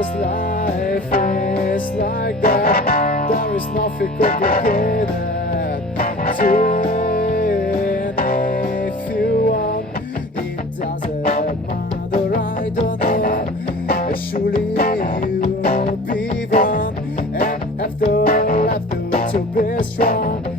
'cause life is like that. There is nothing complicated to it if you want. It doesn't matter, I don't know. Surely you'll be wrong and have to be strong.